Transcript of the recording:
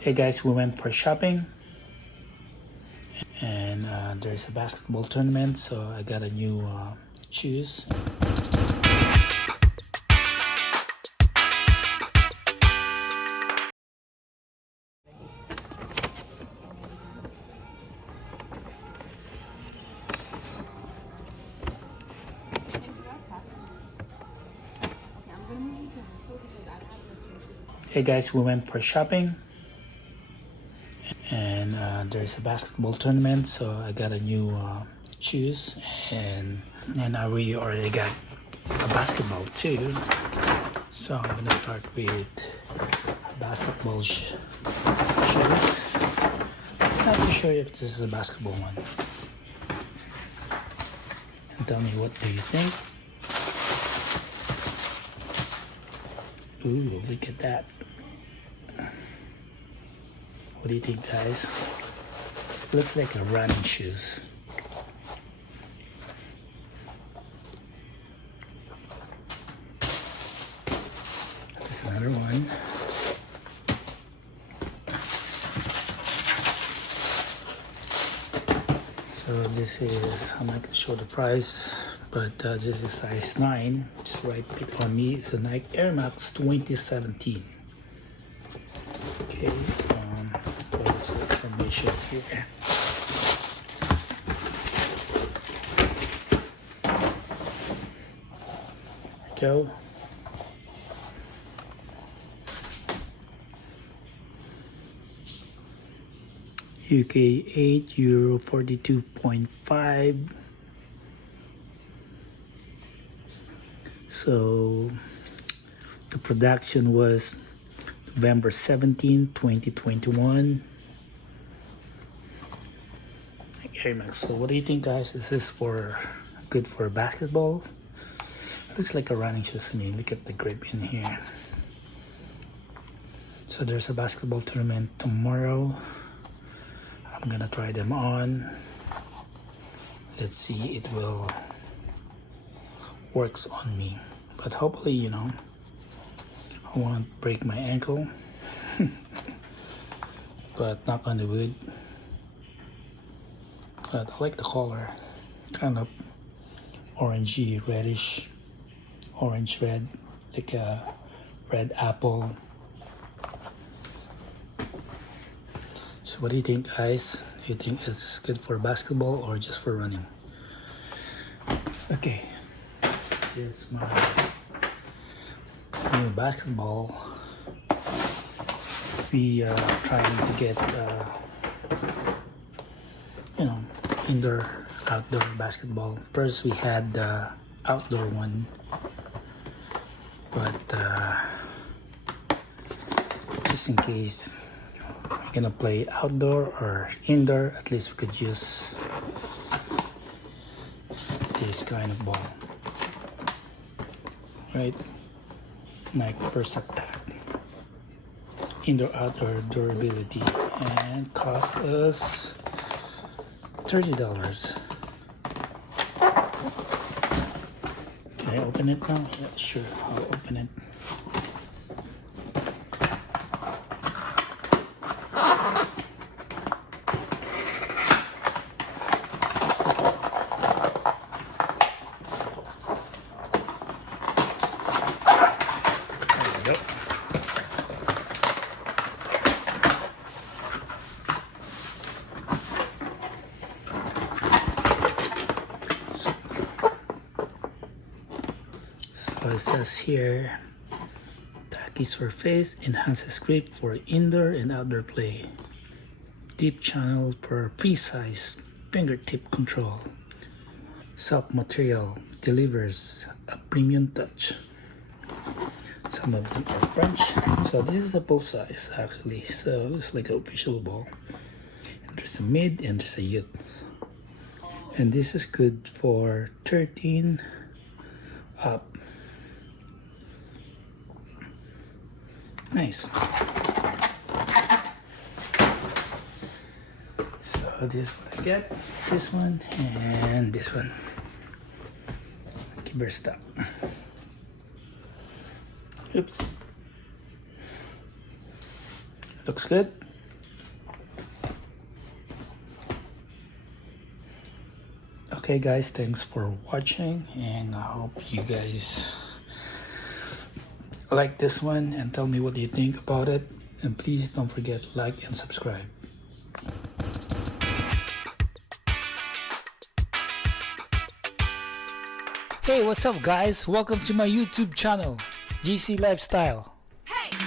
Hey guys, we went for shopping and there's a basketball tournament, so I got a new shoes. Hey guys, we went for shopping and there's a basketball tournament, so I got a new shoes and we already got a basketball too. So I'm gonna start with basketball shoes. Not too sure if this is a basketball one. And tell me, what do you think? Ooh, look at that. What do you think, guys? Looks like a running shoes. There's another one. So this is, I'm not gonna show the price, but this is size 9. Just right bit on me. It's a Nike Air Max 2017. Okay, what's the information here? Go. UK 8 euro 42.5. So the production was November 17, 2021. Air Max. So what do you think, guys? Is this good for basketball? Looks like a running shoes to me. Look at the grip in here. So there's a basketball tournament tomorrow. I'm gonna try them on. Let's see it will works on me, but hopefully, you know, I won't break my ankle. But knock on the wood. But I like the color, kind of orangey, reddish, orange red, like a red apple. So what do you think, guys? Do you think it's good for basketball or just for running? Okay, here's my new basketball. We are trying to get you know, indoor outdoor basketball. First we had the outdoor one, but just in case we're gonna play outdoor or indoor, at least we could use this kind of ball, right? Nike Versa Tack, indoor outdoor durability, and cost us $30. Can I open it now? Yeah, sure, I'll open it. So it says here, tacky surface enhances grip for indoor and outdoor play. Deep channel for precise fingertip control. Soft material delivers a premium touch. Some of them are French. So this is a both size actually. So it looks like an official ball. And there's a mid and there's a youth. And this is good for 13 up. Nice. So this is what I get. This one and this one. Nike Versa Tack. Oops. Looks good. Okay guys, thanks for watching, and I hope you guys like this one and tell me what you think about it. And please don't forget like and subscribe. Hey, what's up guys? Welcome to my YouTube channel, GC Lifestyle. Hey!